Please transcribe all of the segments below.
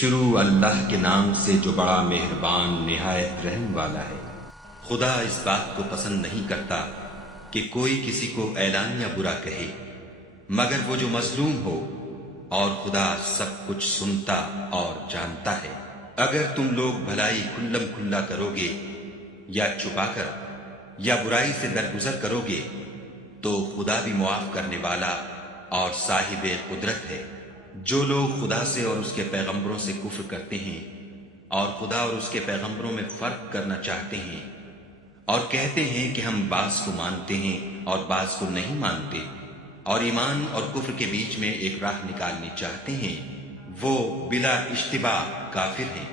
شروع اللہ کے نام سے جو بڑا مہربان نہایت رحم والا ہے۔ خدا اس بات کو پسند نہیں کرتا کہ کوئی کسی کو اعلان یا برا کہے مگر وہ جو مظلوم ہو، اور خدا سب کچھ سنتا اور جانتا ہے۔ اگر تم لوگ بھلائی کھلم کھلا کرو گے یا چھپا کر یا برائی سے درگزر کرو گے تو خدا بھی معاف کرنے والا اور صاحب قدرت ہے۔ جو لوگ خدا سے اور اس کے پیغمبروں سے کفر کرتے ہیں اور خدا اور اس کے پیغمبروں میں فرق کرنا چاہتے ہیں اور کہتے ہیں کہ ہم بعض کو مانتے ہیں اور بعض کو نہیں مانتے، اور ایمان اور کفر کے بیچ میں ایک راہ نکالنی چاہتے ہیں، وہ بلا اشتباہ کافر ہیں،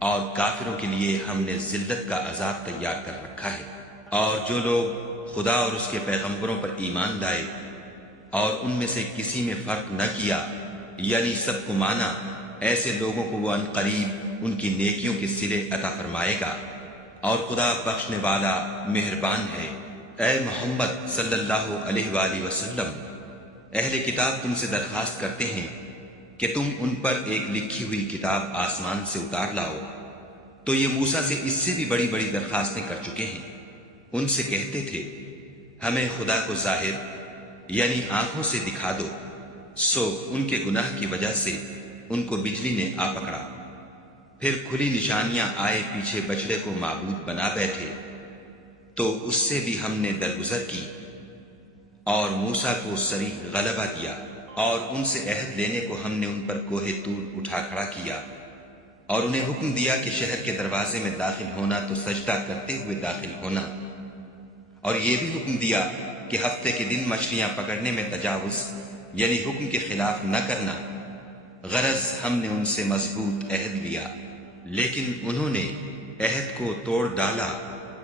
اور کافروں کے لیے ہم نے ذلت کا عذاب تیار کر رکھا ہے۔ اور جو لوگ خدا اور اس کے پیغمبروں پر ایمان لائے اور ان میں سے کسی میں فرق نہ کیا، یعنی سب کو مانا، ایسے لوگوں کو وہ عنقریب ان کی نیکیوں کے صلے عطا فرمائے گا، اور خدا بخشنے والا مہربان ہے۔ اے محمد صلی اللہ علیہ وآلہ وسلم، اہل کتاب تم سے درخواست کرتے ہیں کہ تم ان پر ایک لکھی ہوئی کتاب آسمان سے اتار لاؤ، تو یہ موسیٰ سے اس سے بھی بڑی بڑی درخواستیں کر چکے ہیں۔ ان سے کہتے تھے ہمیں خدا کو ظاہر یعنی آنکھوں سے دکھا دو، سو ان کے گناہ کی وجہ سے ان کو بجلی نے آ پکڑا، پھر کھلی نشانیاں آئے پیچھے بچڑے کو معبود بنا بیٹھے، تو اس سے بھی ہم نے درگزر کی اور موسیٰ کو صریح غلبہ دیا، اور ان سے عہد لینے کو ہم نے ان پر کوہ طور اٹھا کھڑا کیا، اور انہیں حکم دیا کہ شہر کے دروازے میں داخل ہونا تو سجدہ کرتے ہوئے داخل ہونا، اور یہ بھی حکم دیا کہ ہفتے کے دن مچھلیاں پکڑنے میں تجاوز یعنی حکم کے خلاف نہ کرنا، غرض ہم نے ان سے مضبوط عہد لیا، لیکن انہوں نے عہد کو توڑ ڈالا،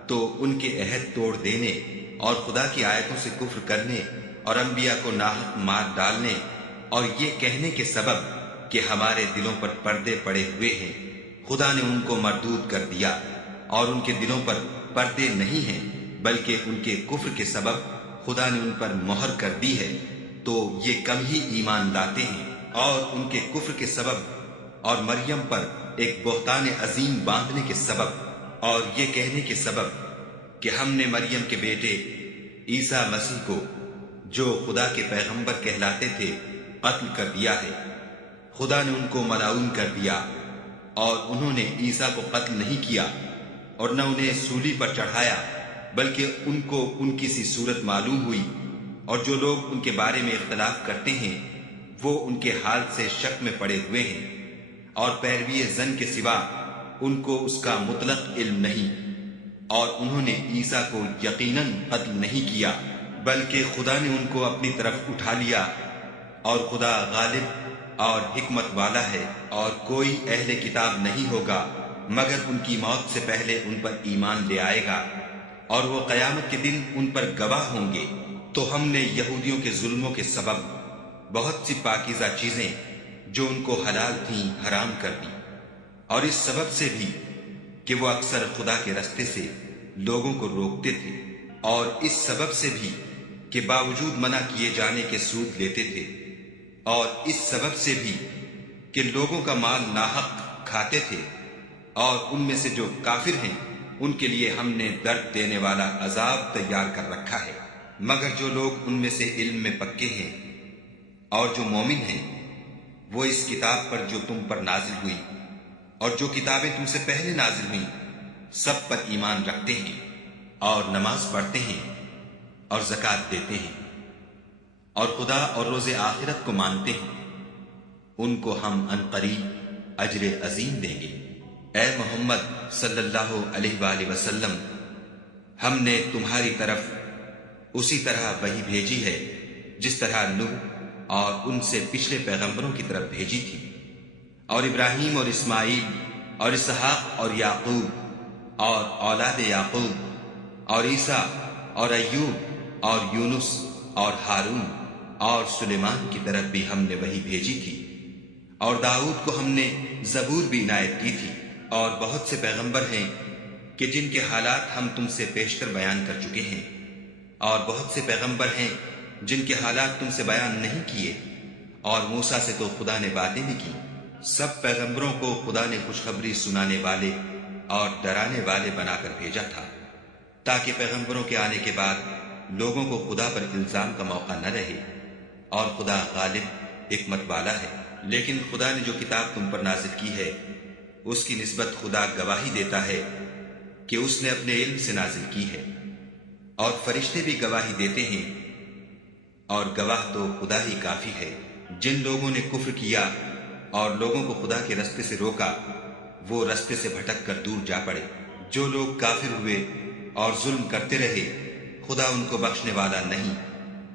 تو ان کے عہد توڑ دینے اور خدا کی آیتوں سے کفر کرنے اور انبیاء کو ناحق مار ڈالنے اور یہ کہنے کے سبب کہ ہمارے دلوں پر پردے پڑے ہوئے ہیں، خدا نے ان کو مردود کر دیا، اور ان کے دلوں پر پردے نہیں ہیں بلکہ ان کے کفر کے سبب خدا نے ان پر مہر کر دی ہے، تو یہ کم ہی ایمان لاتے ہیں۔ اور ان کے کفر کے سبب اور مریم پر ایک بہتان عظیم باندھنے کے سبب اور یہ کہنے کے سبب کہ ہم نے مریم کے بیٹے عیسیٰ مسیح کو جو خدا کے پیغمبر کہلاتے تھے قتل کر دیا ہے، خدا نے ان کو ملعون کر دیا، اور انہوں نے عیسیٰ کو قتل نہیں کیا اور نہ انہیں سولی پر چڑھایا، بلکہ ان کو ان کی سی صورت معلوم ہوئی، اور جو لوگ ان کے بارے میں اختلاف کرتے ہیں وہ ان کے حال سے شک میں پڑے ہوئے ہیں، اور پیروی زن کے سوا ان کو اس کا مطلق علم نہیں، اور انہوں نے عیسیٰ کو یقیناً قتل نہیں کیا بلکہ خدا نے ان کو اپنی طرف اٹھا لیا، اور خدا غالب اور حکمت والا ہے، اور کوئی اہل کتاب نہیں ہوگا مگر ان کی موت سے پہلے ان پر ایمان لے آئے گا، اور وہ قیامت کے دن ان پر گواہ ہوں گے۔ تو ہم نے یہودیوں کے ظلموں کے سبب بہت سی پاکیزہ چیزیں جو ان کو حلال تھیں حرام کر دی، اور اس سبب سے بھی کہ وہ اکثر خدا کے رستے سے لوگوں کو روکتے تھے، اور اس سبب سے بھی کہ باوجود منع کیے جانے کے سود لیتے تھے، اور اس سبب سے بھی کہ لوگوں کا مال ناحق کھاتے تھے، اور ان میں سے جو کافر ہیں ان کے لیے ہم نے درد دینے والا عذاب تیار کر رکھا ہے۔ مگر جو لوگ ان میں سے علم میں پکے ہیں اور جو مومن ہیں، وہ اس کتاب پر جو تم پر نازل ہوئی اور جو کتابیں تم سے پہلے نازل ہوئیں سب پر ایمان رکھتے ہیں، اور نماز پڑھتے ہیں اور زکوٰۃ دیتے ہیں، اور خدا اور روز آخرت کو مانتے ہیں، ان کو ہم عنقریب اجر عظیم دیں گے۔ اے محمد صلی اللہ علیہ وآلہ وسلم، ہم نے تمہاری طرف اسی طرح وحی بھیجی ہے جس طرح نوح اور ان سے پچھلے پیغمبروں کی طرف بھیجی تھی، اور ابراہیم اور اسماعیل اور اسحاق اور یعقوب اور اولاد یعقوب اور عیسیٰ اور ایوب اور یونس اور ہارون اور سلیمان کی طرف بھی ہم نے وحی بھیجی تھی، اور داؤد کو ہم نے زبور بھی عنایت کی تھی، اور بہت سے پیغمبر ہیں کہ جن کے حالات ہم تم سے پیشتر بیان کر چکے ہیں، اور بہت سے پیغمبر ہیں جن کے حالات تم سے بیان نہیں کیے، اور موسیٰ سے تو خدا نے باتیں بھی کی، سب پیغمبروں کو خدا نے خوشخبری سنانے والے اور ڈرانے والے بنا کر بھیجا تھا، تاکہ پیغمبروں کے آنے کے بعد لوگوں کو خدا پر الزام کا موقع نہ رہے، اور خدا غالب حکمت والا ہے۔ لیکن خدا نے جو کتاب تم پر نازل کی ہے اس کی نسبت خدا گواہی دیتا ہے کہ اس نے اپنے علم سے نازل کی ہے، اور فرشتے بھی گواہی دیتے ہیں، اور گواہ تو خدا ہی کافی ہے۔ جن لوگوں نے کفر کیا اور لوگوں کو خدا کے رستے سے روکا، وہ رستے سے بھٹک کر دور جا پڑے۔ جو لوگ کافر ہوئے اور ظلم کرتے رہے، خدا ان کو بخشنے والا نہیں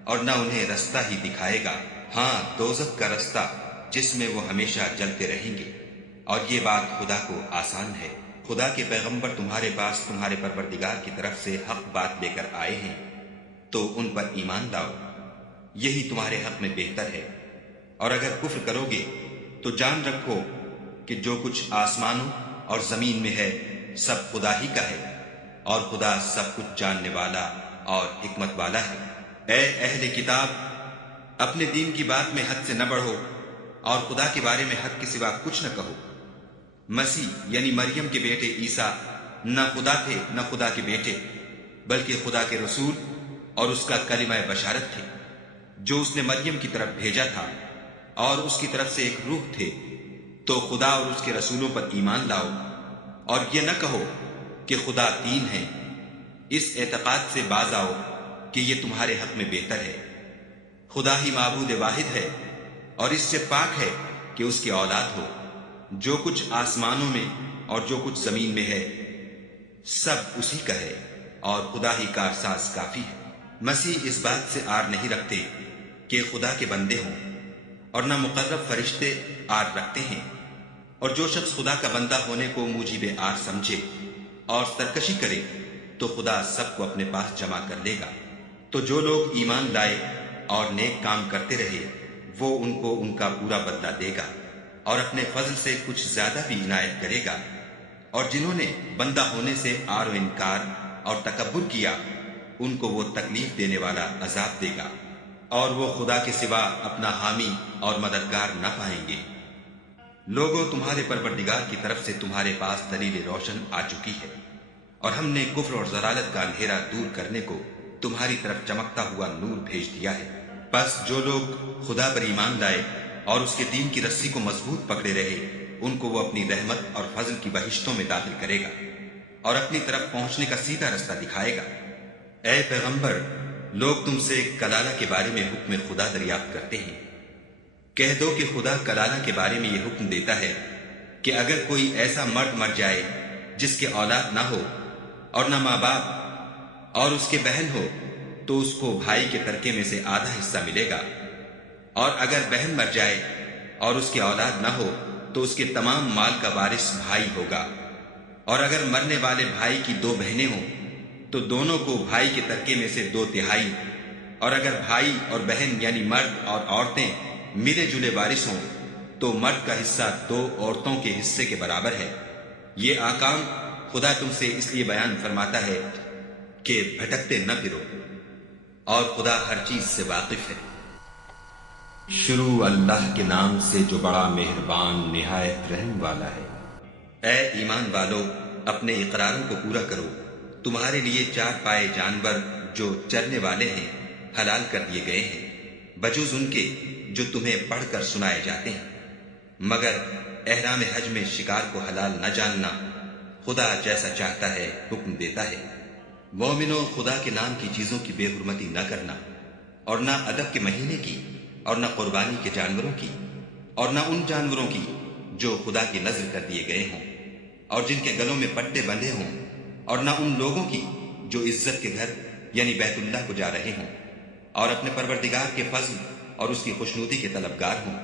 اور نہ انہیں رستہ ہی دکھائے گا، ہاں دوزخ کا رستہ جس میں وہ ہمیشہ جلتے رہیں گے، اور یہ بات خدا کو آسان ہے۔ خدا کے پیغمبر تمہارے پاس تمہارے پروردگار کی طرف سے حق بات لے کر آئے ہیں، تو ان پر ایمان لاؤ، یہی تمہارے حق میں بہتر ہے۔ اور اگر کفر کرو گے تو جان رکھو کہ جو کچھ آسمانوں اور زمین میں ہے سب خدا ہی کا ہے، اور خدا سب کچھ جاننے والا اور حکمت والا ہے۔ اے اہل کتاب، اپنے دین کی بات میں حد سے نہ بڑھو اور خدا کے بارے میں حد کے سوا کچھ نہ کہو۔ مسیح یعنی مریم کے بیٹے عیسیٰ نہ خدا تھے نہ خدا کے بیٹے، بلکہ خدا کے رسول اور اس کا کلمہ بشارت تھے، جو اس نے مریم کی طرف بھیجا تھا، اور اس کی طرف سے ایک روح تھے۔ تو خدا اور اس کے رسولوں پر ایمان لاؤ، اور یہ نہ کہو کہ خدا تین ہے۔ اس اعتقاد سے باز آؤ کہ یہ تمہارے حق میں بہتر ہے۔ خدا ہی معبود واحد ہے، اور اس سے پاک ہے کہ اس کی اولاد ہو۔ جو کچھ آسمانوں میں اور جو کچھ زمین میں ہے سب اسی کا ہے، اور خدا ہی کارساز کافی ہے۔ مسیح اس بات سے آر نہیں رکھتے کہ خدا کے بندے ہوں، اور نہ مقرب فرشتے آر رکھتے ہیں، اور جو شخص خدا کا بندہ ہونے کو موجب آر سمجھے اور سرکشی کرے تو خدا سب کو اپنے پاس جمع کر لے گا۔ تو جو لوگ ایمان لائے اور نیک کام کرتے رہے، وہ ان کو ان کا پورا بدلہ دے گا، اور اپنے فضل سے کچھ زیادہ بھی عنایت کرے گا۔ اور جنہوں نے بندہ ہونے سے آر و انکار اور تکبر کیا، ان کو وہ تکلیف دینے والا عذاب دے گا، اور وہ خدا کے سوا اپنا حامی اور مددگار نہ پائیں گے۔ لوگوں، تمہارے پروردگار کی طرف سے تمہارے پاس دلیل روشن آ چکی ہے، اور ہم نے کفر اور ضلالت کا اندھیرا دور کرنے کو تمہاری طرف چمکتا ہوا نور بھیج دیا ہے۔ بس جو لوگ خدا پر ایمان لائے اور اس کے دین کی رسی کو مضبوط پکڑے رہے، ان کو وہ اپنی رحمت اور فضل کی بہشتوں میں داخل کرے گا، اور اپنی طرف پہنچنے کا سیدھا رستہ دکھائے گا۔ اے پیغمبر، لوگ تم سے کلالہ کے بارے میں حکم خدا دریافت کرتے ہیں۔ کہہ دو کہ خدا کلالہ کے بارے میں یہ حکم دیتا ہے کہ اگر کوئی ایسا مرد مر جائے جس کے اولاد نہ ہو اور نہ ماں باپ، اور اس کے بہن ہو، تو اس کو بھائی کے ترکے میں سے آدھا حصہ ملے گا۔ اور اگر بہن مر جائے اور اس کے اولاد نہ ہو تو اس کے تمام مال کا وارث بھائی ہوگا۔ اور اگر مرنے والے بھائی کی دو بہنیں ہوں تو دونوں کو بھائی کے ترکے میں سے 2/3، اور اگر بھائی اور بہن یعنی مرد اور عورتیں ملے جلے وارث ہوں تو مرد کا حصہ 2 عورتوں کے حصے کے برابر ہے۔ یہ احکام خدا تم سے اس لیے بیان فرماتا ہے کہ بھٹکتے نہ پھرو، اور خدا ہر چیز سے واقف ہے۔ شروع اللہ کے نام سے جو بڑا مہربان نہایت رحم والا ہے۔ اے ایمان والو، اپنے اقراروں کو پورا کرو۔ تمہارے لیے 4 پائے جانور جو چرنے والے ہیں حلال کر دیے گئے ہیں، بجوز ان کے جو تمہیں پڑھ کر سنائے جاتے ہیں، مگر احرام حج میں شکار کو حلال نہ جاننا۔ خدا جیسا چاہتا ہے حکم دیتا ہے۔ مومنو، خدا کے نام کی چیزوں کی بے حرمتی نہ کرنا، اور نہ ادب کے مہینے کی، اور نہ قربانی کے جانوروں کی، اور نہ ان جانوروں کی جو خدا کی نذر کر دیے گئے ہوں اور جن کے گلوں میں پٹے بندھے ہوں، اور نہ ان لوگوں کی جو عزت کے گھر یعنی بیت اللہ کو جا رہے ہوں اور اپنے پروردگار کے فضل اور اس کی خوشنودی کے طلبگار ہوں۔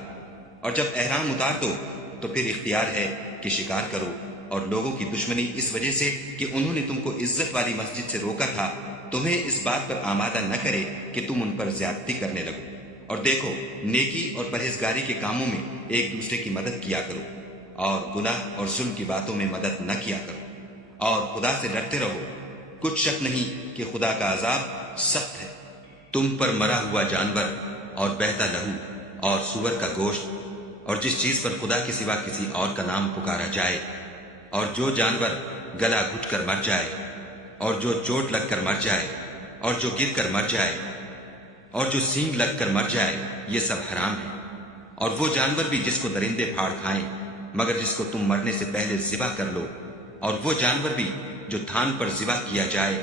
اور جب احرام اتار دو تو پھر اختیار ہے کہ شکار کرو، اور لوگوں کی دشمنی اس وجہ سے کہ انہوں نے تم کو عزت والی مسجد سے روکا تھا، تمہیں اس بات پر آمادہ نہ کرے کہ تم ان پر زیادتی کرنے لگو۔ اور دیکھو، نیکی اور پرہیزگاری کے کاموں میں ایک دوسرے کی مدد کیا کرو، اور گناہ اور ظلم کی باتوں میں مدد نہ کیا کرو، اور خدا سے ڈرتے رہو۔ کچھ شک نہیں کہ خدا کا عذاب سخت ہے۔ تم پر مرا ہوا جانور اور بہتا لہو اور سور کا گوشت اور جس چیز پر خدا کے سوا کسی اور کا نام پکارا جائے، اور جو جانور گلا گھٹ کر مر جائے، اور جو چوٹ لگ کر مر جائے، اور جو گر کر مر جائے، اور جو سینگ لگ کر مر جائے، یہ سب حرام ہے۔ اور وہ جانور بھی جس کو درندے پھاڑ کھائیں مگر جس کو تم مرنے سے پہلے ذبح کر لو، اور وہ جانور بھی جو تھان پر ذبح کیا جائے،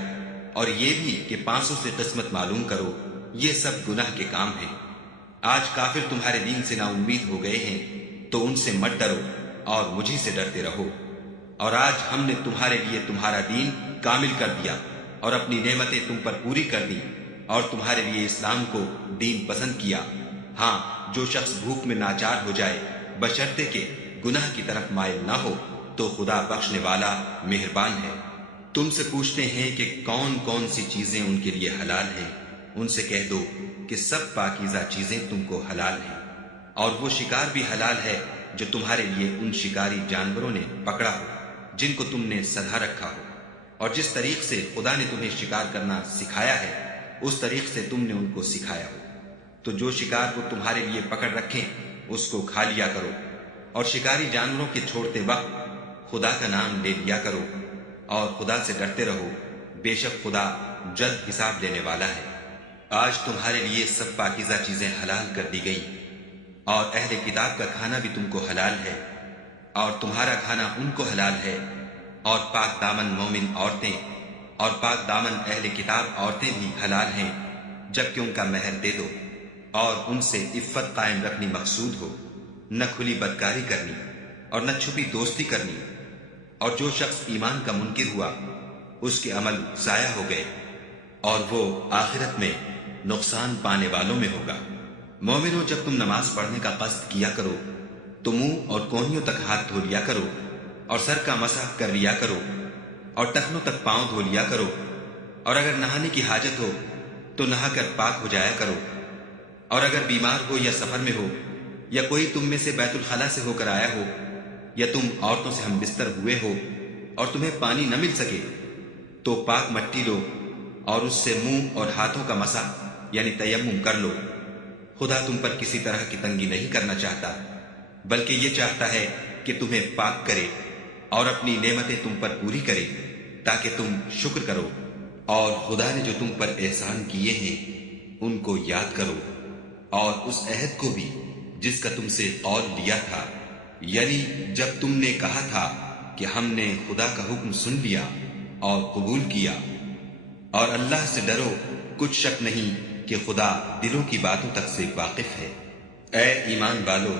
اور یہ بھی کہ پانسوں سے قسمت معلوم کرو، یہ سب گناہ کے کام ہیں۔ آج کافر تمہارے دین سے نا امید ہو گئے ہیں تو ان سے مت ڈرو اور مجھی سے ڈرتے رہو۔ اور آج ہم نے تمہارے لیے تمہارا دین کامل کر دیا اور اپنی نعمتیں تم پر پوری کر دی اور تمہارے لیے اسلام کو دین پسند کیا۔ ہاں، جو شخص بھوک میں ناچار ہو جائے بشرطے کہ گناہ کی طرف مائل نہ ہو تو خدا بخشنے والا مہربان ہے۔ تم سے پوچھتے ہیں کہ کون کون سی چیزیں ان کے لیے حلال ہیں، ان سے کہہ دو کہ سب پاکیزہ چیزیں تم کو حلال ہیں، اور وہ شکار بھی حلال ہے جو تمہارے لیے ان شکاری جانوروں نے پکڑا ہو جن کو تم نے سدھا رکھا ہو، اور جس طریق سے خدا نے تمہیں شکار کرنا سکھایا ہے اس طریق سے تم نے ان کو سکھایا ہو۔ تو جو شکار کو تمہارے لیے پکڑ رکھیں اس کو کھا لیا کرو، اور شکاری جانوروں کے چھوڑتے وقت خدا کا نام لے لیا کرو، اور خدا سے ڈرتے رہو، بے شک خدا جلد حساب لینے والا ہے۔ آج تمہارے لیے سب پاکیزہ چیزیں حلال کر دی گئیں، اور اہل کتاب کا کھانا بھی تم کو حلال ہے، اور تمہارا کھانا ان کو حلال ہے، اور پاک دامن مومن عورتیں اور پاک دامن اہل کتاب عورتیں بھی حلال ہیں جبکہ ان کا مہر دے دو، اور ان سے عفت قائم رکھنی مقصود ہو، نہ کھلی بدکاری کرنی اور نہ چھپی دوستی کرنی۔ اور جو شخص ایمان کا منکر ہوا اس کے عمل ضائع ہو گئے اور وہ آخرت میں نقصان پانے والوں میں ہوگا۔ مومنوں، جب تم نماز پڑھنے کا قصد کیا کرو تو منہ اور کونیوں تک ہاتھ دھو لیا کرو، اور سر کا مسح کر لیا کرو، اور ٹخنوں تک پاؤں دھو لیا کرو، اور اگر نہانے کی حاجت ہو تو نہا کر پاک ہو جایا کرو، اور اگر بیمار ہو یا سفر میں ہو یا کوئی تم میں سے بیت الخلا سے ہو کر آیا ہو یا تم عورتوں سے ہم بستر ہوئے ہو اور تمہیں پانی نہ مل سکے تو پاک مٹی لو اور اس سے منہ اور ہاتھوں کا مسح یعنی تیمم کر لو۔ خدا تم پر کسی طرح کی تنگی نہیں کرنا چاہتا، بلکہ یہ چاہتا ہے کہ تمہیں پاک کرے اور اپنی نعمتیں تم پر پوری کرے تاکہ تم شکر کرو، اور خدا نے جو تم پر احسان کیے ہیں ان کو یاد کرو، اور اس عہد کو بھی جس کا تم سے قول لیا تھا، یعنی جب تم نے کہا تھا کہ ہم نے خدا کا حکم سن لیا اور قبول کیا۔ اور اللہ سے ڈرو، کچھ شک نہیں کہ خدا دلوں کی باتوں تک سے واقف ہے۔ اے ایمان والو،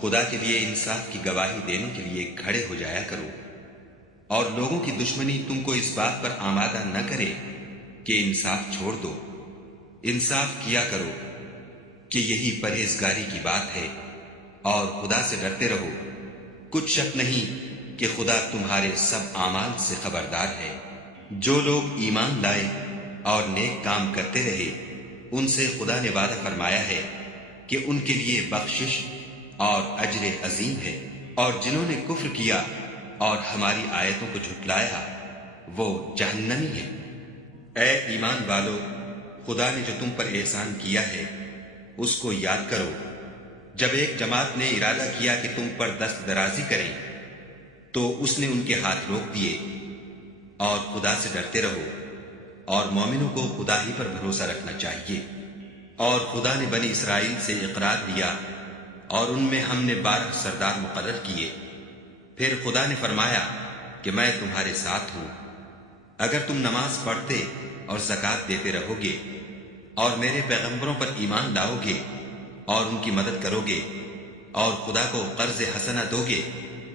خدا کے لیے انصاف کی گواہی دینے کے لیے کھڑے ہو جایا کرو، اور لوگوں کی دشمنی تم کو اس بات پر آمادہ نہ کرے کہ انصاف چھوڑ دو۔ انصاف کیا کرو کہ یہی پرہیزگاری کی بات ہے، اور خدا سے ڈرتے رہو، کچھ شک نہیں کہ خدا تمہارے سب اعمال سے خبردار ہے۔ جو لوگ ایمان لائے اور نیک کام کرتے رہے ان سے خدا نے وعدہ فرمایا ہے کہ ان کے لیے بخشش اور اجر عظیم ہے، اور جنہوں نے کفر کیا اور ہماری آیتوں کو جھٹلایا وہ جہنمی ہیں۔ اے ایمان والو، خدا نے جو تم پر احسان کیا ہے اس کو یاد کرو۔ جب ایک جماعت نے ارادہ کیا کہ تم پر دست درازی کریں تو اس نے ان کے ہاتھ روک دیے، اور خدا سے ڈرتے رہو، اور مومنوں کو خدا ہی پر بھروسہ رکھنا چاہیے۔ اور خدا نے بنی اسرائیل سے اقرار لیا اور ان میں ہم نے 12 سردار مقرر کیے۔ پھر خدا نے فرمایا کہ میں تمہارے ساتھ ہوں، اگر تم نماز پڑھتے اور زکوٰۃ دیتے رہو گے اور میرے پیغمبروں پر ایمان لاؤ گے اور ان کی مدد کرو گے اور خدا کو قرض حسنہ دو گے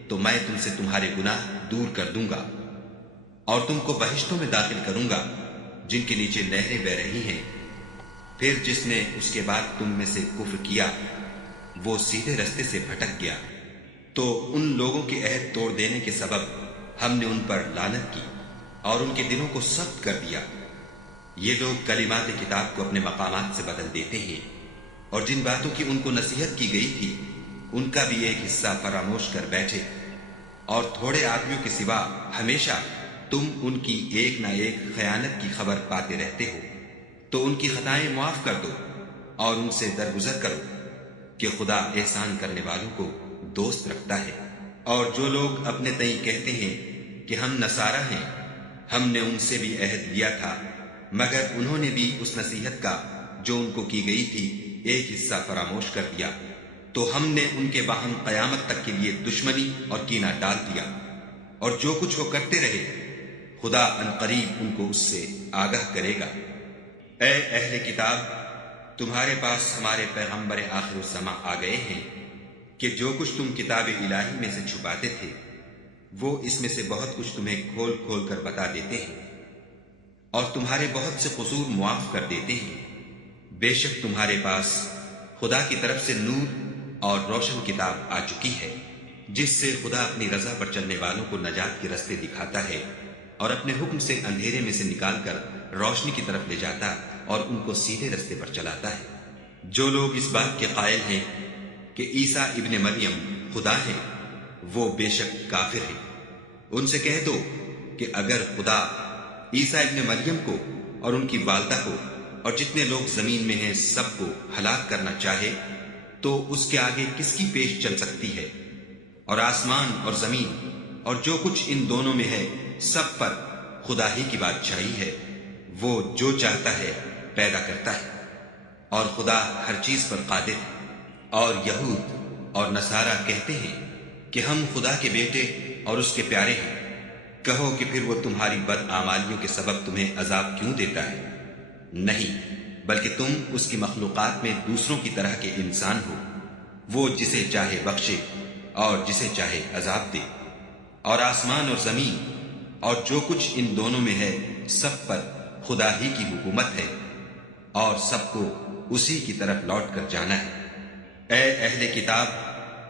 تو میں تم سے تمہارے گناہ دور کر دوں گا اور تم کو بہشتوں میں داخل کروں گا جن کے نیچے نہریں بہ رہی ہیں۔ پھر جس نے اس کے بعد تم میں سے کفر کیا وہ سیدھے رستے سے بھٹک گیا، تو ان لوگوں کے عہد توڑ دینے کے سبب ہم نے ان پر لعنت کی اور ان کے دلوں کو سخت کر دیا۔ یہ لوگ کلمات کتاب کو اپنے مقامات سے بدل دیتے ہیں، اور جن باتوں کی ان کو نصیحت کی گئی تھی ان کا بھی ایک حصہ فراموش کر بیٹھے، اور تھوڑے آدمیوں کے سوا ہمیشہ تم ان کی ایک نہ ایک خیانت کی خبر پاتے رہتے ہو، تو ان کی خطائیں معاف کر دو اور ان سے درگزر کرو، کہ خدا احسان کرنے والوں کو دوست رکھتا ہے۔ اور جو لوگ اپنے تئیں کہتے ہیں کہ ہم نصارہ ہیں، ہم نے ان سے بھی عہد لیا تھا، مگر انہوں نے بھی اس نصیحت کا جو ان کو کی گئی تھی ایک حصہ فراموش کر دیا، تو ہم نے ان کے باہم قیامت تک کے لیے دشمنی اور کینہ ڈال دیا۔ اور جو کچھ وہ کرتے رہے خدا عنقریب ان کو اس سے آگاہ کرے گا۔ اے اہل کتاب، تمہارے پاس ہمارے پیغمبر آخر الزماں آ گئے ہیں کہ جو کچھ تم کتاب الہی میں سے چھپاتے تھے وہ اس میں سے بہت کچھ تمہیں کھول کھول کر بتا دیتے ہیں، اور تمہارے بہت سے قصور معاف کر دیتے ہیں۔ بے شک تمہارے پاس خدا کی طرف سے نور اور روشن کتاب آ چکی ہے، جس سے خدا اپنی رضا پر چلنے والوں کو نجات کے رستے دکھاتا ہے اور اپنے حکم سے اندھیرے میں سے نکال کر روشنی کی طرف لے جاتا اور ان کو سیدھے رستے پر چلاتا ہے۔ جو لوگ اس بات کے قائل ہیں کہ عیسیٰ ابن مریم خدا ہے، وہ بے شک کافر ہیں۔ ان سے کہہ دو کہ اگر خدا عیسیٰ ابن مریم کو اور ان کی والدہ کو اور جتنے لوگ زمین میں ہیں سب کو ہلاک کرنا چاہے تو اس کے آگے کس کی پیش چل سکتی ہے؟ اور آسمان اور زمین اور جو کچھ ان دونوں میں ہے سب پر خدا ہی کی بادشاہی ہے۔ وہ جو چاہتا ہے پیدا کرتا ہے، اور خدا ہر چیز پر قادر ہے۔ اور یہود اور نصارہ کہتے ہیں کہ ہم خدا کے بیٹے اور اس کے پیارے ہیں۔ کہو کہ پھر وہ تمہاری بد اعمالیوں کے سبب تمہیں عذاب کیوں دیتا ہے؟ نہیں، بلکہ تم اس کی مخلوقات میں دوسروں کی طرح کے انسان ہو۔ وہ جسے چاہے بخشے اور جسے چاہے عذاب دے۔ اور آسمان اور زمین اور جو کچھ ان دونوں میں ہے سب پر خدا ہی کی حکومت ہے، اور سب کو اسی کی طرف لوٹ کر جانا ہے۔ اے اہل کتاب،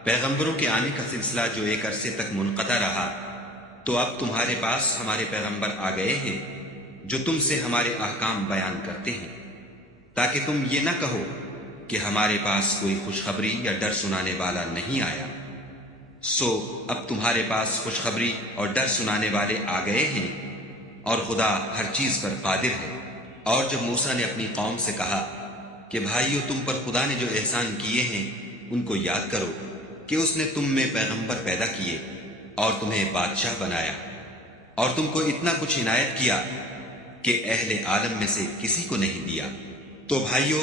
پیغمبروں کے آنے کا سلسلہ جو ایک عرصے تک منقطع رہا، تو اب تمہارے پاس ہمارے پیغمبر آ گئے ہیں جو تم سے ہمارے احکام بیان کرتے ہیں، تاکہ تم یہ نہ کہو کہ ہمارے پاس کوئی خوشخبری یا ڈر سنانے والا نہیں آیا۔ سو اب تمہارے پاس خوشخبری اور ڈر سنانے والے آ گئے ہیں، اور خدا ہر چیز پر قادر ہے۔ اور جب موسیٰ نے اپنی قوم سے کہا کہ بھائیو، تم پر خدا نے جو احسان کیے ہیں ان کو یاد کرو، کہ اس نے تم میں پیغمبر پیدا کیے اور تمہیں بادشاہ بنایا، اور تم کو اتنا کچھ عنایت کیا کہ اہل عالم میں سے کسی کو نہیں دیا۔ تو بھائیو،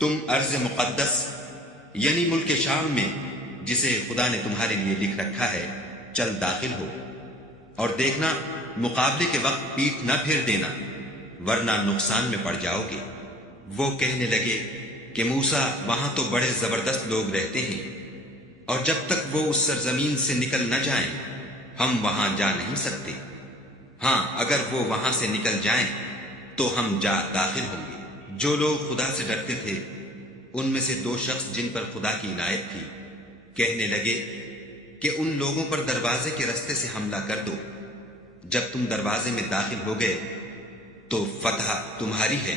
تم ارض مقدس یعنی ملک شام میں جسے خدا نے تمہارے لیے لکھ رکھا ہے چل داخل ہو، اور دیکھنا مقابلے کے وقت پیٹھ نہ پھیر دینا، ورنہ نقصان میں پڑ جاؤ گے۔ وہ کہنے لگے کہ موسیٰ، وہاں تو بڑے زبردست لوگ رہتے ہیں، اور جب تک وہ اس سرزمین سے نکل نہ جائیں ہم وہاں جا نہیں سکتے۔ ہاں، اگر وہ وہاں سے نکل جائیں تو ہم جا داخل ہوں گے۔ جو لوگ خدا سے ڈرتے تھے ان میں سے دو شخص جن پر خدا کی عنایت تھی کہنے لگے کہ ان لوگوں پر دروازے کے رستے سے حملہ کر دو۔ جب تم دروازے میں داخل ہو گئے تو فتح تمہاری ہے،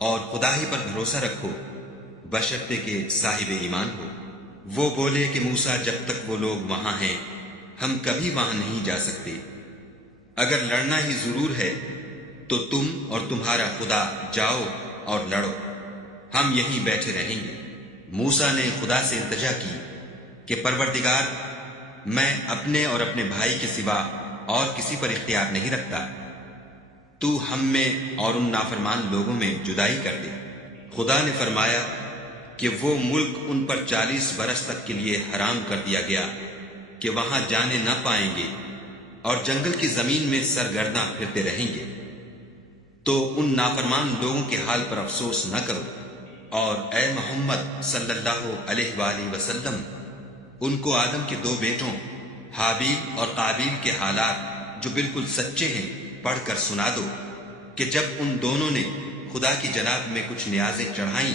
اور خدا ہی پر بھروسہ رکھو، بشرطے کہ صاحب ایمان ہو۔ وہ بولے کہ موسیٰ، جب تک وہ لوگ وہاں ہیں ہم کبھی وہاں نہیں جا سکتے۔ اگر لڑنا ہی ضرور ہے تو تم اور تمہارا خدا جاؤ اور لڑو، ہم یہیں بیٹھے رہیں گے۔ موسیٰ نے خدا سے التجا کی کہ پروردگار، میں اپنے اور اپنے بھائی کے سوا اور کسی پر اختیار نہیں رکھتا، تو ہم میں اور ان نافرمان لوگوں میں جدائی کر دے۔ خدا نے فرمایا کہ وہ ملک ان پر 40 برس تک کے لیے حرام کر دیا گیا کہ وہاں جانے نہ پائیں گے، اور جنگل کی زمین میں سرگرداں پھرتے رہیں گے۔ تو ان نافرمان لوگوں کے حال پر افسوس نہ کرو، اور اے محمد صلی اللہ علیہ وآلہ وسلم، ان کو آدم کے 2 بیٹوں حابیل اور قابیل کے حالات جو بالکل سچے ہیں پڑھ کر سنا دو، کہ جب ان دونوں نے خدا کی جناب میں کچھ نیازیں چڑھائیں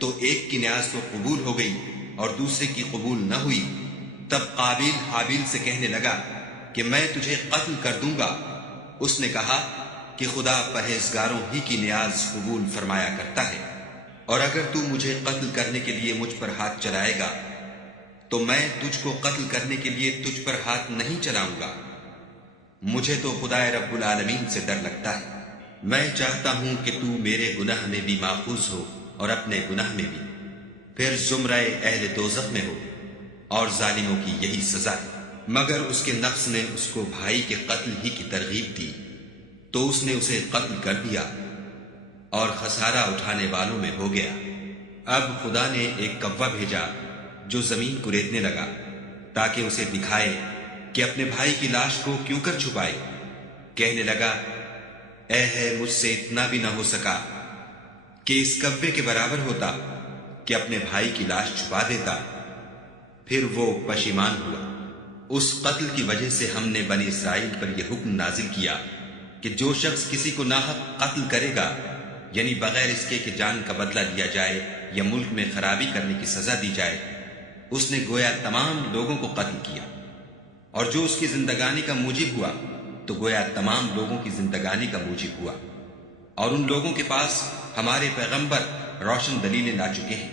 تو ایک کی نیاز تو قبول ہو گئی اور دوسرے کی قبول نہ ہوئی۔ تب قابیل حابیل سے کہنے لگا کہ میں تجھے قتل کر دوں گا۔ اس نے کہا کہ خدا پرہیزگاروں ہی کی نیاز قبول فرمایا کرتا ہے، اور اگر تو مجھے قتل کرنے کے لیے مجھ پر ہاتھ چلائے گا تو میں تجھ کو قتل کرنے کے لیے تجھ پر ہاتھ نہیں چلاؤں گا۔ مجھے تو خدا رب العالمین سے ڈر لگتا ہے۔ میں چاہتا ہوں کہ تو میرے گناہ میں بھی ماخوذ ہو اور اپنے گناہ میں بھی۔ پھر زمرہ اہل دوزخ میں ہو، اور ظالموں کی یہی سزا ہے۔ مگر اس کے نفس نے اس کو بھائی کے قتل ہی کی ترغیب دی تو اس نے اسے قتل کر دیا اور خسارہ اٹھانے والوں میں ہو گیا۔ اب خدا نے ایک کوا بھیجا جو زمین کریدنے لگا تاکہ اسے دکھائے کہ اپنے بھائی کی لاش کو کیوں کر چھپائے۔ کہنے لگا، اے ہے مجھ سے اتنا بھی نہ ہو سکا کہ اس کوے کے برابر ہوتا کہ اپنے بھائی کی لاش چھپا دیتا۔ پھر وہ پشیمان ہوا۔ اس قتل کی وجہ سے ہم نے بنی اسرائیل پر یہ حکم نازل کیا کہ جو شخص کسی کو ناحق قتل کرے گا، یعنی بغیر اس کے کہ جان کا بدلہ لیا جائے یا ملک میں خرابی کرنے کی سزا دی جائے، اس نے گویا تمام لوگوں کو قتل کیا۔ اور جو اس کی زندگانی کا موجب ہوا تو گویا تمام لوگوں کی زندگانی کا موجب ہوا۔ اور ان لوگوں کے پاس ہمارے پیغمبر روشن دلیلیں لا چکے ہیں،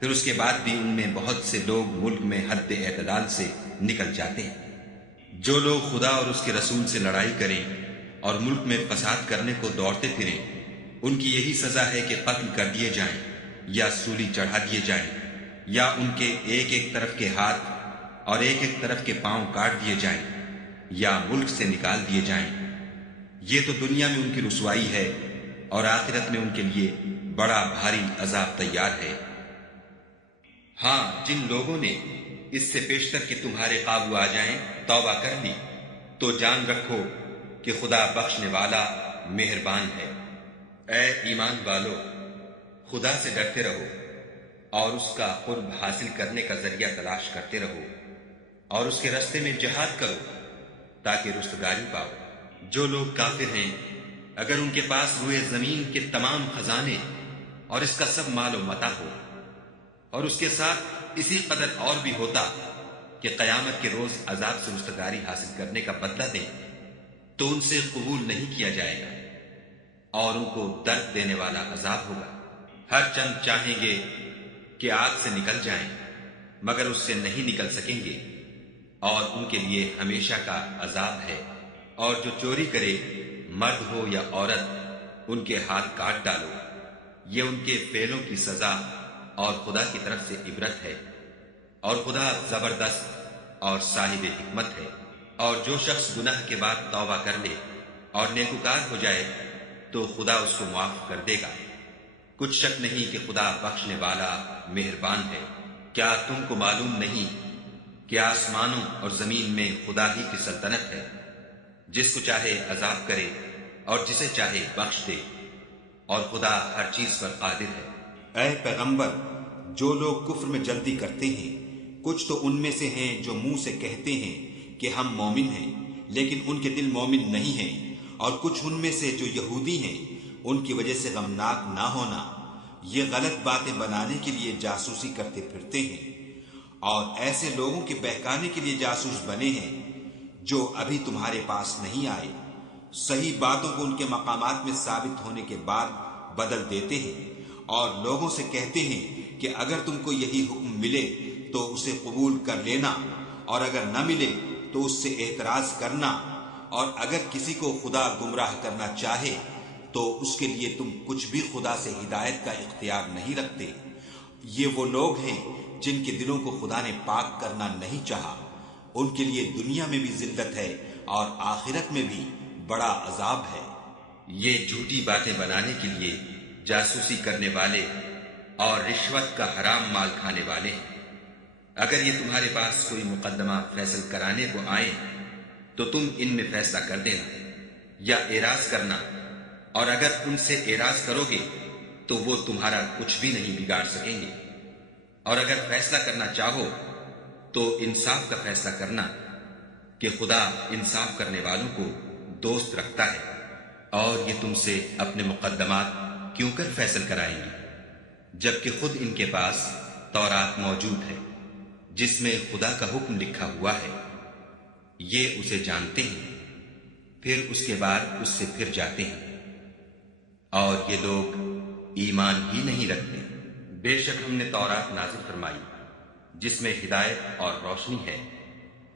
پھر اس کے بعد بھی ان میں بہت سے لوگ ملک میں حد اعتدال سے نکل جاتے ہیں۔ جو لوگ خدا اور اس کے رسول سے لڑائی کریں اور ملک میں فساد کرنے کو دوڑتے پھریں، ان کی یہی سزا ہے کہ قتل کر دیے جائیں یا سولی چڑھا دیے جائیں، یا ان کے ایک ایک طرف کے ہاتھ اور ایک ایک طرف کے پاؤں کاٹ دیے جائیں، یا ملک سے نکال دیے جائیں۔ یہ تو دنیا میں ان کی رسوائی ہے، اور آخرت میں ان کے لیے بڑا بھاری عذاب تیار ہے۔ ہاں، جن لوگوں نے اس سے پیشتر کہ تمہارے قابو آ جائیں توبہ کر لی تو جان رکھو کہ خدا بخشنے والا مہربان ہے۔ اے ایمان والو، خدا سے ڈرتے رہو اور اس کا قرب حاصل کرنے کا ذریعہ تلاش کرتے رہو، اور اس کے راستے میں جہاد کرو تاکہ رستگاری پاؤ۔ جو لوگ کافر ہیں، اگر ان کے پاس روئے زمین کے تمام خزانے اور اس کا سب مال و متاع ہو، اور اس کے ساتھ اسی قدر اور بھی ہوتا کہ قیامت کے روز عذاب سے رستگاری حاصل کرنے کا بدلہ دیں، تو ان سے قبول نہیں کیا جائے گا، اور ان کو درد دینے والا عذاب ہوگا۔ ہر چند چاہیں گے کہ آگ سے نکل جائیں، مگر اس سے نہیں نکل سکیں گے، اور ان کے لیے ہمیشہ کا عذاب ہے۔ اور جو چوری کرے، مرد ہو یا عورت، ان کے ہاتھ کاٹ ڈالو۔ یہ ان کے فعلوں کی سزا اور خدا کی طرف سے عبرت ہے، اور خدا زبردست اور صاحب حکمت ہے۔ اور جو شخص گناہ کے بعد توبہ کر لے اور نیکوکار ہو جائے تو خدا اس کو معاف کر دے گا۔ کچھ شک نہیں کہ خدا بخشنے والا مہربان ہے۔ کیا تم کو معلوم نہیں کہ آسمانوں اور زمین میں خدا ہی کی سلطنت ہے، جس کو چاہے عذاب کرے اور جسے چاہے بخش دے، اور خدا ہر چیز پر قادر ہے۔ اے پیغمبر، جو لوگ کفر میں جلدی کرتے ہیں، کچھ تو ان میں سے ہیں جو منہ سے کہتے ہیں کہ ہم مومن ہیں، لیکن ان کے دل مومن نہیں ہیں، اور کچھ ان میں سے جو یہودی ہیں، ان کی وجہ سے غمناک نہ ہونا، یہ غلط باتیں بنانے کے لیے جاسوسی کرتے پھرتے ہیں، اور ایسے لوگوں کے بہکانے کے لیے جاسوس بنے ہیں جو ابھی تمہارے پاس نہیں آئے، صحیح باتوں کو ان کے مقامات میں ثابت ہونے کے بعد بدل دیتے ہیں، اور لوگوں سے کہتے ہیں کہ اگر تم کو یہی حکم ملے تو اسے قبول کر لینا، اور اگر نہ ملے تو اس سے اعتراض کرنا، اور اگر کسی کو خدا گمراہ کرنا چاہے تو اس کے لیے تم کچھ بھی خدا سے ہدایت کا اختیار نہیں رکھتے۔ یہ وہ لوگ ہیں جن کے دلوں کو خدا نے پاک کرنا نہیں چاہا، ان کے لیے دنیا میں بھی ذلت ہے اور آخرت میں بھی بڑا عذاب ہے۔ یہ جھوٹی باتیں بنانے کے لیے جاسوسی کرنے والے اور رشوت کا حرام مال کھانے والے ہیں۔ اگر یہ تمہارے پاس کوئی مقدمہ فیصل کرانے کو آئے تو تم ان میں فیصلہ کر دینا یا اعراض کرنا، اور اگر ان سے اعراض کرو گے تو وہ تمہارا کچھ بھی نہیں بگاڑ سکیں گے، اور اگر فیصلہ کرنا چاہو تو انصاف کا فیصلہ کرنا کہ خدا انصاف کرنے والوں کو دوست رکھتا ہے۔ اور یہ تم سے اپنے مقدمات کیوں کر فیصل کرائیں گے جبکہ خود ان کے پاس تورات موجود ہے جس میں خدا کا حکم لکھا ہوا ہے۔ یہ اسے جانتے ہیں، پھر اس کے بعد اس سے پھر جاتے ہیں، اور یہ لوگ ایمان ہی نہیں رکھتے۔ بے شک ہم نے تورات نازل فرمائی جس میں ہدایت اور روشنی ہے،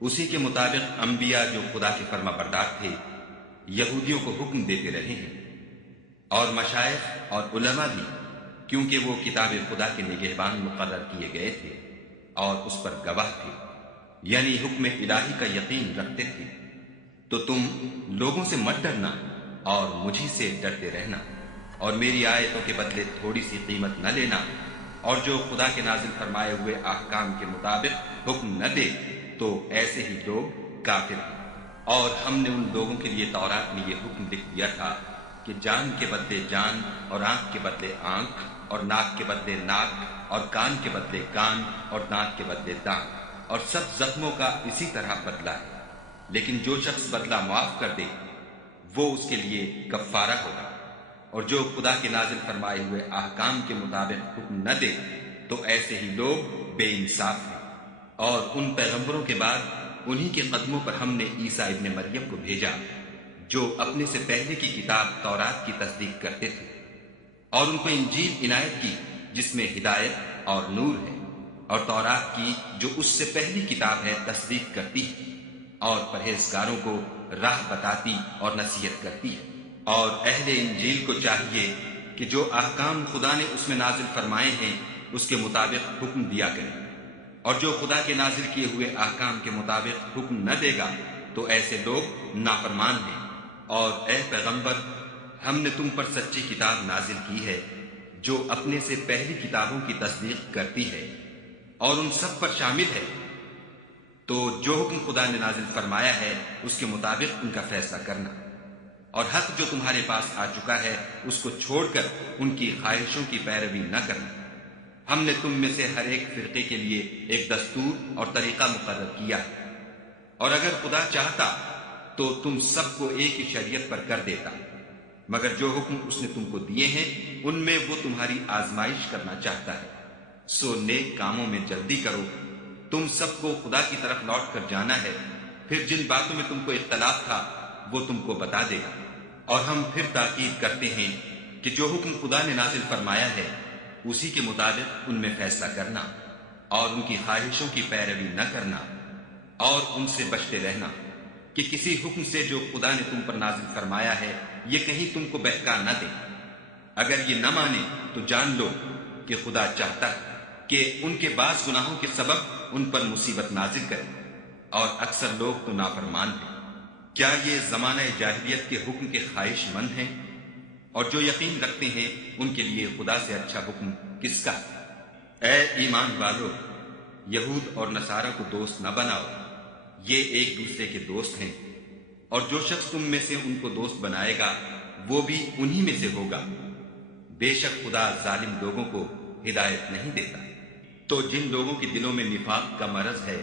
اسی کے مطابق انبیاء جو خدا کے فرما بردار تھے یہودیوں کو حکم دیتے رہے ہیں، اور مشائخ اور علماء بھی کیونکہ وہ کتاب خدا کے نگہبان مقرر کیے گئے تھے اور اس پر گواہ تھے، یعنی حکم الہی کا یقین رکھتے تھے۔ تو تم لوگوں سے مت ڈرنا اور مجھی سے ڈرتے رہنا، اور میری آیتوں کے بدلے تھوڑی سی قیمت نہ لینا، اور جو خدا کے نازل فرمائے ہوئے احکام کے مطابق حکم نہ دے تو ایسے ہی لوگ کافر ہیں۔ اور ہم نے ان لوگوں کے لیے تورات میں یہ حکم لکھ دیا تھا کہ جان کے بدلے جان، اور آنکھ کے بدلے آنکھ، اور ناک کے بدلے ناک، اور کان کے بدلے کان، اور دانت کے بدلے دانت، اور سب زخموں کا اسی طرح بدلہ ہے۔ لیکن جو شخص بدلہ معاف کر دے وہ اس کے لیے کفارہ ہوگا، اور جو خدا کے نازل فرمائے ہوئے احکام کے مطابق حکم نہ دے تو ایسے ہی لوگ بے انصاف ہیں۔ اور ان پیغمبروں کے بعد انہی کے قدموں پر ہم نے عیسیٰ ابن مریم کو بھیجا، جو اپنے سے پہلے کی کتاب تورات کی تصدیق کرتے تھے، اور ان کو انجیل عنایت کی جس میں ہدایت اور نور ہے، اور تورات کی جو اس سے پہلی کتاب ہے تصدیق کرتی ہے، اور پرہیزگاروں کو راہ بتاتی اور نصیحت کرتی ہے۔ اور اہل انجیل کو چاہیے کہ جو احکام خدا نے اس میں نازل فرمائے ہیں اس کے مطابق حکم دیا کریں، اور جو خدا کے نازل کیے ہوئے احکام کے مطابق حکم نہ دے گا تو ایسے لوگ نافرمان ہیں۔ اور اے پیغمبر، ہم نے تم پر سچی کتاب نازل کی ہے جو اپنے سے پہلی کتابوں کی تصدیق کرتی ہے اور ان سب پر شامل ہے۔ تو جو حکم خدا نے نازل فرمایا ہے اس کے مطابق ان کا فیصلہ کرنا، اور حق جو تمہارے پاس آ چکا ہے اس کو چھوڑ کر ان کی خواہشوں کی پیروی نہ کرنا۔ ہم نے تم میں سے ہر ایک فرقے کے لیے ایک دستور اور طریقہ مقرر کیا ہے، اور اگر خدا چاہتا تو تم سب کو ایک ہی شریعت پر کر دیتا، مگر جو حکم اس نے تم کو دیے ہیں ان میں وہ تمہاری آزمائش کرنا چاہتا ہے۔ سو نیک کاموں میں جلدی کرو، تم سب کو خدا کی طرف لوٹ کر جانا ہے، پھر جن باتوں میں تم کو اختلاف تھا وہ تم کو بتا دے گا۔ اور ہم پھر تاکید کرتے ہیں کہ جو حکم خدا نے نازل فرمایا ہے اسی کے مطابق ان میں فیصلہ کرنا، اور ان کی خواہشوں کی پیروی نہ کرنا، اور ان سے بچتے رہنا کہ کسی حکم سے جو خدا نے تم پر نازل فرمایا ہے یہ کہیں تم کو بہکا نہ دے۔ اگر یہ نہ مانے تو جان لو کہ خدا چاہتا ہے کہ ان کے بعض گناہوں کے سبب ان پر مصیبت نازل کرے، اور اکثر لوگ تو نافرمان ہیں۔ کیا یہ زمانہ جاہلیت کے حکم کے خواہش مند ہیں؟ اور جو یقین رکھتے ہیں ان کے لیے خدا سے اچھا حکم کس کا؟ اے ایمان والو، یہود اور نصارہ کو دوست نہ بناؤ، یہ ایک دوسرے کے دوست ہیں، اور جو شخص تم میں سے ان کو دوست بنائے گا وہ بھی انہی میں سے ہوگا۔ بے شک خدا ظالم لوگوں کو ہدایت نہیں دیتا۔ تو جن لوگوں کے دلوں میں نفاق کا مرض ہے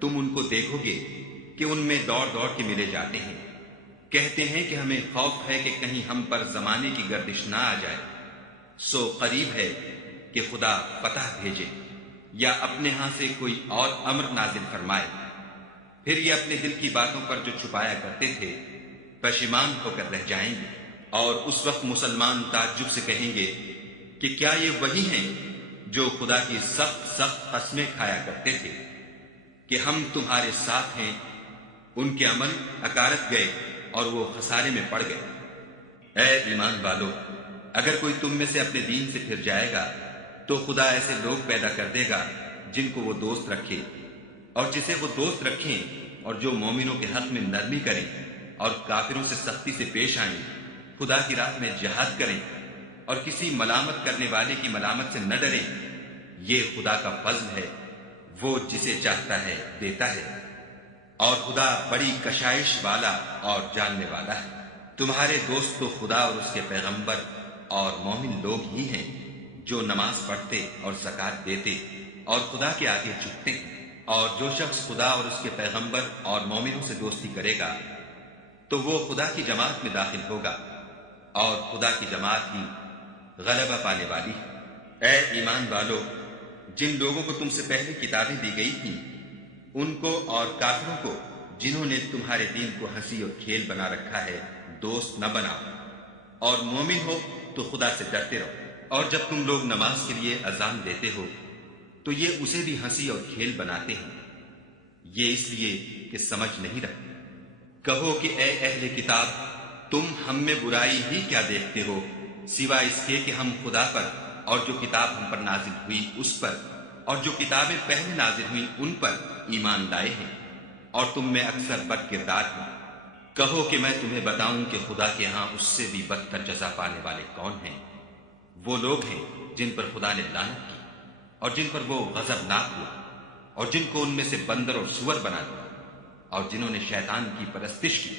تم ان کو دیکھو گے کہ ان میں دوڑ دوڑ کے ملے جاتے ہیں، کہتے ہیں کہ ہمیں خوف ہے کہ کہیں ہم پر زمانے کی گردش نہ آ جائے۔ سو قریب ہے کہ خدا فتح بھیجے یا اپنے ہاں سے کوئی اور امر نازل فرمائے، پھر یہ اپنے دل کی باتوں پر جو چھپایا کرتے تھے پشیمان ہو کر رہ جائیں گے۔ اور اس وقت مسلمان تعجب سے کہیں گے کہ کیا یہ وہی ہیں جو خدا کی سخت سخت قسمیں کھایا کرتے تھے کہ ہم تمہارے ساتھ ہیں؟ ان کے عمل اکارت گئے اور وہ خسارے میں پڑ گئے۔ اے ایمان والو، اگر کوئی تم میں سے اپنے دین سے پھر جائے گا تو خدا ایسے لوگ پیدا کر دے گا جن کو وہ دوست رکھے، اور جسے وہ دوست رکھیں، اور جو مومنوں کے حق میں نرمی کریں اور کافروں سے سختی سے پیش آئیں، خدا کی راہ میں جہاد کریں، اور کسی ملامت کرنے والے کی ملامت سے نہ ڈریں۔ یہ خدا کا فضل ہے، وہ جسے چاہتا ہے دیتا ہے، اور خدا بڑی کشائش والا اور جاننے والا ہے۔ تمہارے دوست تو خدا اور اس کے پیغمبر اور مومن لوگ ہی ہیں جو نماز پڑھتے اور زکوٰۃ دیتے اور خدا کے آگے جھکتے ہیں۔ اور جو شخص خدا اور اس کے پیغمبر اور مومنوں سے دوستی کرے گا تو وہ خدا کی جماعت میں داخل ہوگا، اور خدا کی جماعت ہی غلبہ پانے والی ہے۔ اے ایمان والو، جن لوگوں کو تم سے پہلے کتابیں دی گئی تھیں ان کو اور کافروں کو جنہوں نے تمہارے دین کو ہنسی اور کھیل بنا رکھا ہے دوست نہ بناؤ، اور مومن ہو تو خدا سے ڈرتے رہو۔ اور جب تم لوگ نماز کے لیے اذان دیتے ہو تو یہ اسے بھی ہنسی اور کھیل بناتے ہیں، یہ اس لیے کہ سمجھ نہیں رکھتے۔ کہو کہ اے اہل کتاب، تم ہم میں برائی ہی کیا دیکھتے ہو سوائے اس کے کہ ہم خدا پر اور جو کتاب ہم پر نازل ہوئی اس پر اور جو کتابیں پہلے نازل ہوئی ان پر ایمان لائے ہیں، اور تم میں اکثر بد کردار ہیں۔ کہو کہ میں تمہیں بتاؤں کہ خدا کے ہاں اس سے بھی بدتر جزا پانے والے کون ہیں؟ وہ لوگ ہیں جن پر خدا نے لعنت کی اور جن پر وہ غضبناک ہوا، اور جن کو ان میں سے بندر اور سور بنا دیا، اور جنہوں نے شیطان کی پرستش کی۔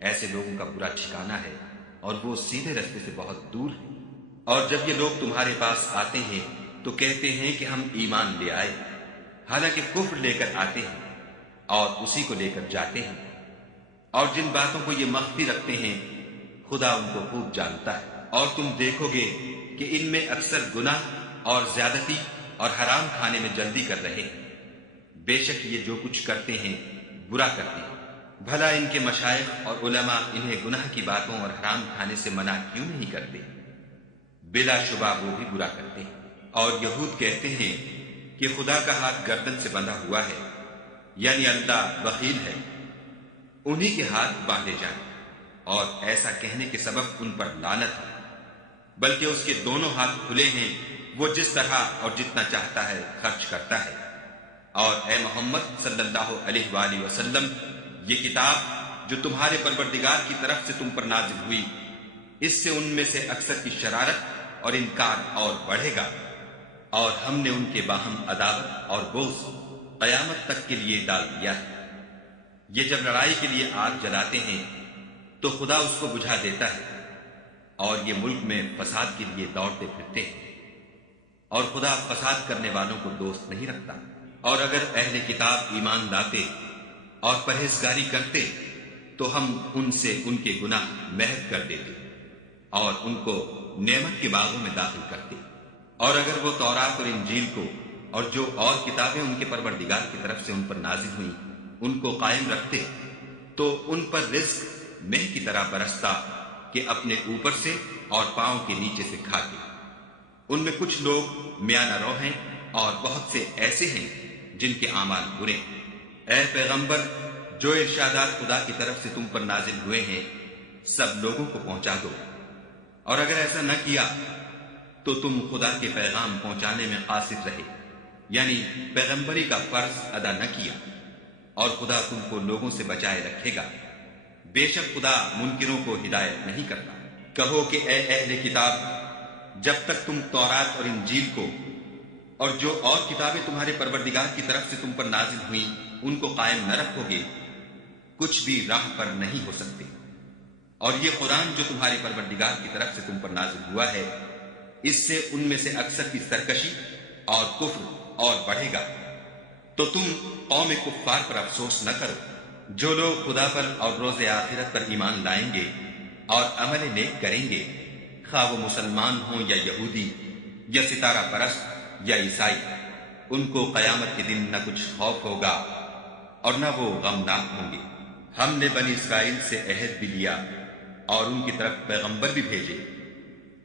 ایسے لوگوں کا برا ٹھکانہ ہے اور وہ سیدھے رستے سے بہت دور ہیں۔ اور جب یہ لوگ تمہارے پاس آتے ہیں تو کہتے ہیں کہ ہم ایمان لے آئے، حالانکہ کفر لے کر آتے ہیں اور اسی کو لے کر جاتے ہیں، اور جن باتوں کو یہ مخفی رکھتے ہیں خدا ان کو خوب جانتا ہے۔ اور تم دیکھو گے کہ ان میں اکثر گناہ اور زیادتی اور حرام کھانے میں جلدی کر رہے ہیں۔ بے شک یہ جو کچھ کرتے ہیں برا کرتے ہیں۔ بھلا ان کے مشائخ اور علماء انہیں گناہ کی باتوں اور حرام کھانے سے منع کیوں نہیں کرتے؟ بلا شبہ وہ بھی برا کرتے ہیں۔ اور یہود کہتے ہیں کہ خدا کا ہاتھ گردن سے بندھا ہوا ہے، یعنی اللہ بخیل ہے، انہی کے ہاتھ باندھے جائیں، اور ایسا کہنے کے سبب ان پر لعنت ہے، بلکہ اس کے دونوں ہاتھ کھلے ہیں، وہ جس طرح اور جتنا چاہتا ہے خرچ کرتا ہے۔ اور اے محمد صلی اللہ علیہ وآلہ وسلم، یہ کتاب جو تمہارے پروردگار کی طرف سے تم پر نازل ہوئی، اس سے ان میں سے اکثر کی شرارت اور انکار اور بڑھے گا، اور ہم نے ان کے باہم عداوت اور بغض قیامت تک کے لیے ڈال دیا ہے۔ یہ جب لڑائی کے لیے آگ جلاتے ہیں تو خدا اس کو بجھا دیتا ہے، اور یہ ملک میں فساد کے لیے دوڑتے پھرتے ہیں، اور خدا فساد کرنے والوں کو دوست نہیں رکھتا۔ اور اگر اہل کتاب ایمان لاتے اور پرہیزگاری کرتے تو ہم ان سے ان کے گناہ محو کر دیتے اور ان کو نعمت کے باغوں میں داخل کرتے۔ اور اگر وہ تورات اور انجیل کو اور جو اور کتابیں ان کے پروردگار کی طرف سے ان پر نازل ہوئیں ان کو قائم رکھتے تو ان پر رزق مہ کی طرح برستا کہ اپنے اوپر سے اور پاؤں کے نیچے سے کھاتے۔ ان میں کچھ لوگ میانہ رو ہیں اور بہت سے ایسے ہیں جن کے اعمال برے ہیں۔ اے پیغمبر، جو ارشادات خدا کی طرف سے تم پر نازل ہوئے ہیں سب لوگوں کو پہنچا دو، اور اگر ایسا نہ کیا تو تم خدا کے پیغام پہنچانے میں قاصر رہے، یعنی پیغمبری کا فرض ادا نہ کیا، اور خدا تم کو لوگوں سے بچائے رکھے گا۔ بے شک خدا منکروں کو ہدایت نہیں کرتا۔ کہو کہ اے اہل کتاب، جب تک تم تورات اور انجیل کو اور جو اور کتابیں تمہارے پروردگار کی طرف سے تم پر نازل ہوئیں ان کو قائم نہ رکھو گے کچھ بھی راہ پر نہیں ہو سکتے۔ اور یہ قرآن جو تمہارے پروردگار کی طرف سے تم پر نازل ہوا ہے، اس سے ان میں سے اکثر کی سرکشی اور کفر اور بڑھے گا، تو تم قوم کفار پر افسوس نہ کرو۔ جو لوگ خدا پر اور روز آخرت پر ایمان لائیں گے اور عمل نیک کریں گے، خواہ وہ مسلمان ہوں یا یہودی یا ستارہ پرست یا عیسائی، ان کو قیامت کے دن نہ کچھ خوف ہوگا اور نہ وہ غمناک ہوں گے۔ ہم نے بنی اسرائیل سے عہد بھی لیا اور ان کی طرف پیغمبر بھی بھیجے،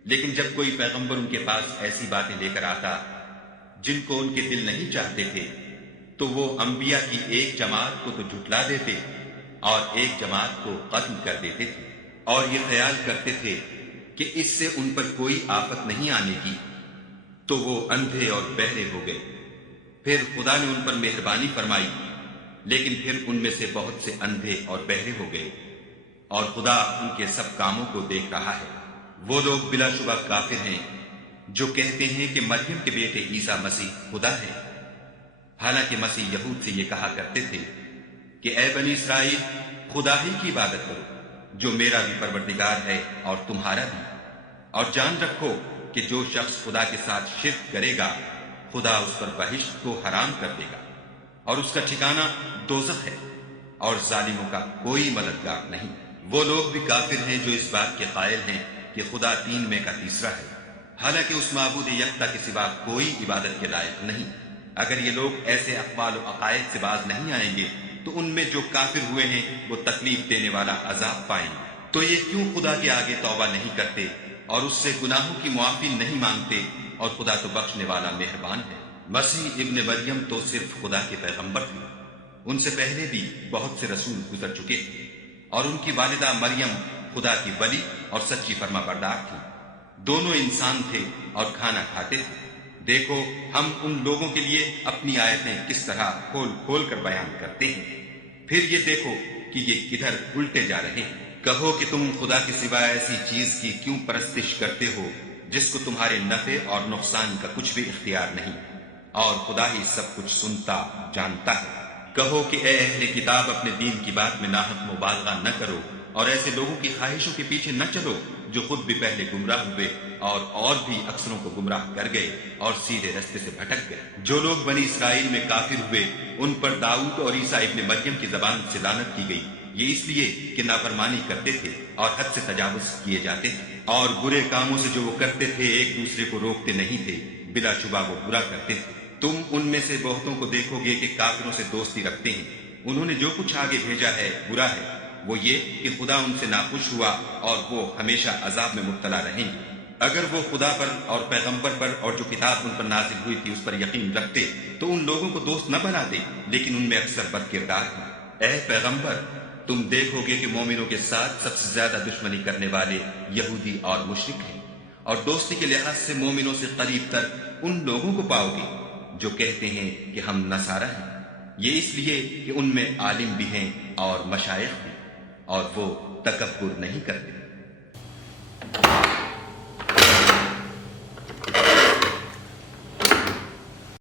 لیکن جب کوئی پیغمبر ان کے پاس ایسی باتیں لے کر آتا جن کو ان کے دل نہیں چاہتے تھے تو وہ انبیاء کی ایک جماعت کو تو جھٹلا دیتے اور ایک جماعت کو قتل کر دیتے تھے، اور یہ خیال کرتے تھے کہ اس سے ان پر کوئی آفت نہیں آنے کی، تو وہ اندھے اور بہرے ہو گئے۔ پھر خدا نے ان پر مہربانی فرمائی، لیکن پھر ان میں سے بہت سے اندھے اور بہرے ہو گئے، اور خدا ان کے سب کاموں کو دیکھ رہا ہے۔ وہ لوگ بلا شبہ کافر ہیں جو کہتے ہیں کہ مریم کے بیٹے عیسیٰ مسیح خدا ہے، حالانکہ مسیح یہود سے یہ کہا کرتے تھے کہ اے بنی اسرائیل، خدا ہی کی عبادت کرو جو میرا بھی پروردگار ہے اور تمہارا بھی، اور جان رکھو کہ جو شخص خدا کے ساتھ شرک کرے گا خدا اس پر بہشت کو حرام کر دے گا، اور اس کا ٹھکانہ دوزخ ہے، اور ظالموں کا کوئی مددگار نہیں۔ وہ لوگ بھی کافر ہیں جو اس بات کے قائل ہیں کہ خدا تین میں کا تیسرا ہے، حالانکہ اس معبود یکتا کے سوا کوئی عبادت کے لائق نہیں۔ اگر یہ لوگ ایسے اقوال و عقائد سے باز نہیں آئیں گے تو ان میں جو کافر ہوئے ہیں وہ تکلیف دینے والا عذاب پائیں گے۔ تو یہ کیوں خدا کے آگے توبہ نہیں کرتے اور اس سے گناہوں کی معافی نہیں مانگتے، اور خدا تو بخشنے والا مہربان ہے۔ مسیح ابن مریم تو صرف خدا کے پیغمبر تھے، ان سے پہلے بھی بہت سے رسول گزر چکے تھے، اور ان کی والدہ مریم خدا کی ولی اور سچی فرما بردار تھی۔ دونوں انسان تھے اور کھانا کھاتے تھے۔ دیکھو ہم ان لوگوں کے لیے اپنی آیتیں کس طرح کھول کھول کر بیان کرتے ہیں، پھر یہ دیکھو کہ یہ کدھر الٹے جا رہے ہیں۔ کہو کہ تم خدا کے سوا ایسی چیز کی کیوں پرستش کرتے ہو جس کو تمہارے نفع اور نقصان کا کچھ بھی اختیار نہیں، اور خدا ہی سب کچھ سنتا جانتا ہے۔ کہو کہ اے اہل کتاب، اپنے دین کی بات میں ناحق مبالغہ نہ کرو، اور ایسے لوگوں کی خواہشوں کے پیچھے نہ چلو جو خود بھی پہلے گمراہ ہوئے اور بھی اکثروں کو گمراہ کر گئے اور سیدھے رستے سے بھٹک گئے۔ جو لوگ بنی اسرائیل میں کافر ہوئے ان پر داؤد اور عیسیٰ ابن مریم کی زبان سے لعنت کی گئی، یہ اس لیے کہ نافرمانی کرتے تھے اور حد سے تجاوز کیے جاتے تھے، اور برے کاموں سے جو وہ کرتے تھے ایک دوسرے کو روکتے نہیں تھے، بلا شبہ وہ برا کرتے تھے۔ تم ان میں سے بہتوں کو دیکھو گے کہ کافروں سے دوستی رکھتے ہیں، انہوں نے جو کچھ آگے بھیجا ہے برا ہے، وہ یہ کہ خدا ان سے ناخوش ہوا اور وہ ہمیشہ عذاب میں مبتلا رہیں گے۔ اگر وہ خدا پر اور پیغمبر پر اور جو کتاب ان پر نازل ہوئی تھی اس پر یقین رکھتے تو ان لوگوں کو دوست نہ بناتے، لیکن ان میں اکثر بد کردار ہیں۔ اے پیغمبر، تم دیکھو گے کہ مومنوں کے ساتھ سب سے زیادہ دشمنی کرنے والے یہودی اور مشرک ہیں، اور دوستی کے لحاظ سے مومنوں سے قریب تر ان لوگوں کو پاؤ گے جو کہتے ہیں کہ ہم نصارہ ہیں، یہ اس لیے کہ ان میں عالم بھی ہیں اور مشائخ بھی، اور وہ تکبر نہیں کرتے۔